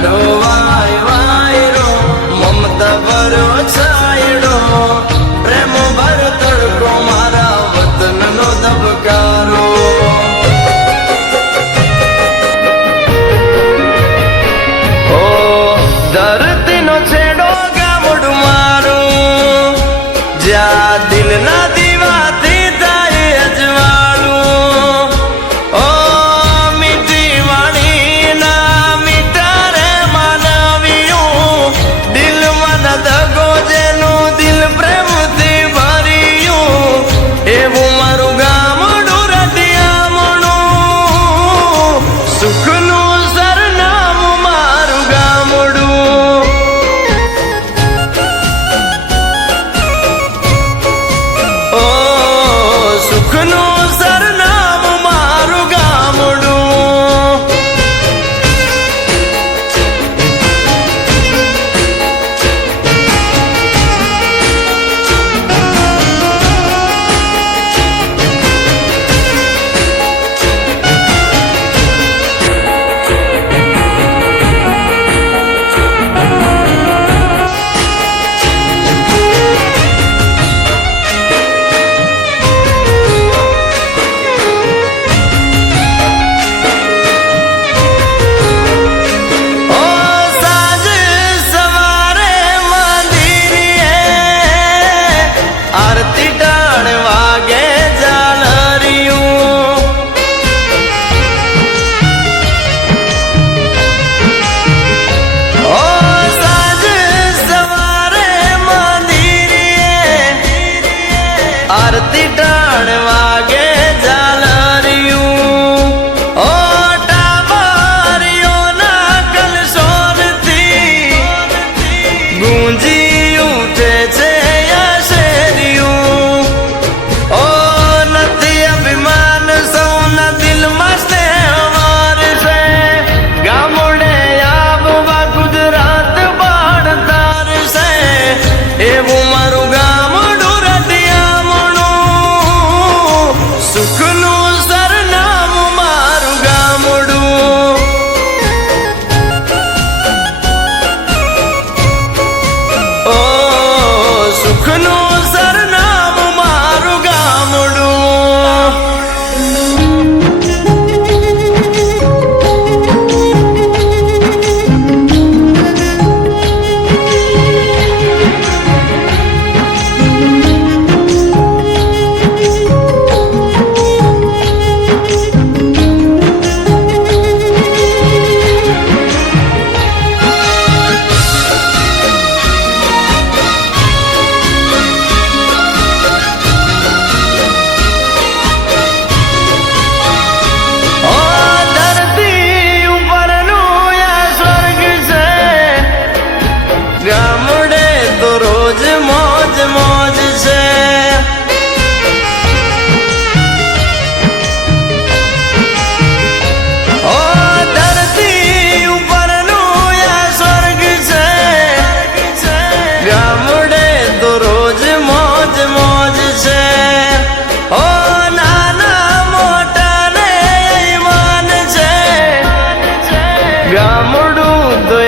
ટાઢો વાયરો મમતા ભરો છાયડો પ્રેમ ભર તડકો મારા વતનનો ધબકારો ઓ ધરતીનો છેડો ગામડું મારું જ્યાં દિલના દીવાથી થાય અજવાળું ઓ મીઠી વાણીના મીઠા રે માનવીયું દિલ મન દગો જેનું દિલ પ્રેમથી ભર્યું એવું મારું ગામડું રતિયામણું સુખનું સરનામું મારું ગામડું ઓ સુખનું સરનામું મારું ગામડું ઓ સાંજ સવારે મંદિરે આરતી ટાણ વાગે ઝાલરિયું ઓ સાંજ સવારે મંદિરે આરતી ટાણ વાગે ઝાલરિયું ઓ ટાબરિયોના કલશોરથી ગુંજી ઉઠે છે શેરિયું ઓ નથી અભિમાન સૌના દિલમાં સ્નેહ વારસે ગામડે આબવા ગુજરાત બાળતાર છે એવું મારું ગામડું રતિયામણું સુખનું સરનામું મારું ગામડું ઓ સુખનું સરનામું મારું ગામડું ઓ ધરતી ઉપરનું આ સ્વર્ગ છે ગામડે તો રોજ મોજ મોજ છે ઓ ધરતી ઉપરનું આ સ્વર્ગ છે ગામડે તો રોજ મોજ મોજ છે ઓ નાના મોટા ને ઈમાન છે ગામડું તો